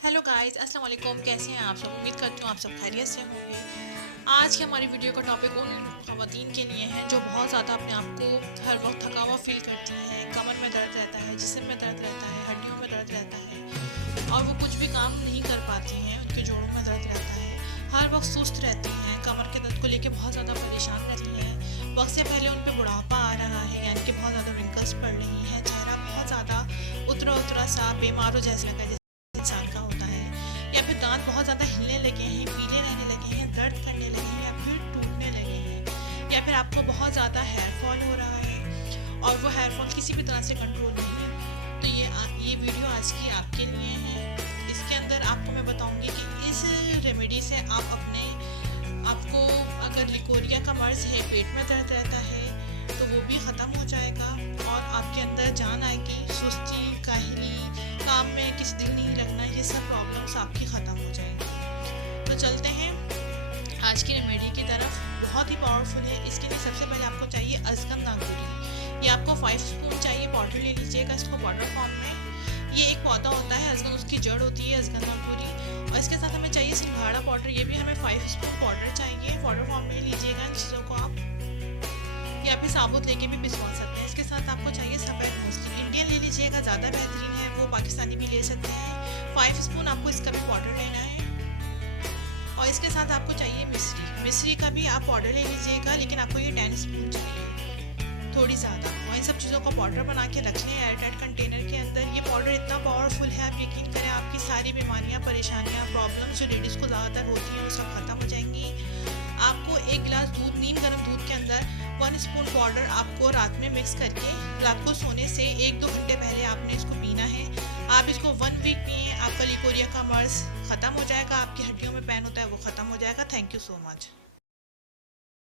Hello guys, अस्सलाम वालेकुम। कैसे हैं आप सब? उम्मीद करती हूँ आप सब खैरियत से होंगे। आज की हमारी वीडियो का टॉपिक उन ख़वातीन के लिए है जो बहुत ज़्यादा अपने आप को हर वक्त थका हुआ फील करती हैं। कमर में दर्द रहता है, जिस्म में दर्द रहता है, हड्डियों में दर्द रहता है और वो कुछ भी काम नहीं कर पाती हैं। उनके जोड़ों में दर्द रहता है, हर वक्त सुस्त रहती हैं, कमर के दर्द को लेकर बहुत ज़्यादा परेशान रहती हैं। वक्त से पहले उन पर बुढ़ापा आ रहा है, यानी कि बहुत ज़्यादा रिंकल्स पड़ रही हैं, चेहरा बहुत ज़्यादा उतरा उतरा सा बीमारों जैसे लगा जैसे इंसान का होता है, या फिर दांत बहुत ज़्यादा हिलने लगे हैं, पीले रहने लगे हैं, दर्द करने लगे हैं या फिर टूटने लगे हैं, या फिर आपको बहुत ज़्यादा हेयर फॉल हो रहा है और वो हेयर फॉल किसी भी तरह से कंट्रोल नहीं है। तो ये वीडियो आज की आपके लिए है। इसके अंदर आपको मैं बताऊंगी कि इस रेमेडी से आपको अगर लिकोरिया का मर्ज़ है, पेट में दर्द रहता है, तो वो भी ख़त्म हो जाएगा और आपके अंदर जान आएगी। सुस्ती, काहली, काम में किसी दिन नहीं लगना, ये सब प्रॉब्लम्स आपकी ख़त्म हो जाएंगी। तो चलते हैं आज की रेमेडी की तरफ। बहुत ही पावरफुल है। इसके लिए सबसे पहले आपको चाहिए अजगन नागपुरी। ये आपको 5 स्पून चाहिए। पाउडर ले लीजिएगा इसको पाउडर फॉर्म में। ये एक पौधा होता है अजगन, उसकी जड़ होती है अजगन नागपुरी। और इसके साथ हमें चाहिए सिंघाड़ा पाउडर। ये भी हमें 5 स्पून पाउडर चाहिए। पाउडर फॉर्म में लीजिएगा इन चीज़ों को आप, या फिर साबुत लेके भी पिसवा सकते हैं। इसके साथ आपको चाहिए सफ़ेद मूसली। इंडियन ले लीजिएगा, ज़्यादा बेहतरीन है। वो पाकिस्तानी भी ले सकते हैं। 5 स्पून आपको इसका भी पाउडर लेना है। और इसके साथ आपको चाहिए मिश्री। मिश्री का भी आप पाउडर ले लीजिएगा, लेकिन आपको ये 10 स्पून चाहिए, थोड़ी ज़्यादा। और इन सब चीज़ों का पाउडर बना के रख लें एयरटाइट कंटेनर के अंदर। ये पाउडर इतना पावरफुल है, आप यकीन करें आपकी सारी बीमारियाँ, परेशानियाँ, प्रॉब्लम्स जो लेडीज़ को ज़्यादातर होती हैं वो सब खत्म हो जाएंगी। आपको 1 गिलास दूध, नीम गर्म दूध के अंदर 1 स्पून पाउडर आपको रात में मिक्स करके रात को सोने से 1-2 घंटे पहले आपने इसको पीना है। आप इसको 1 वीक पिए, आपका लिकोरिया का मर्ज़ ख़त्म हो जाएगा, आपकी हड्डियों में पेन होता है वो ख़त्म हो जाएगा। Thank you so much.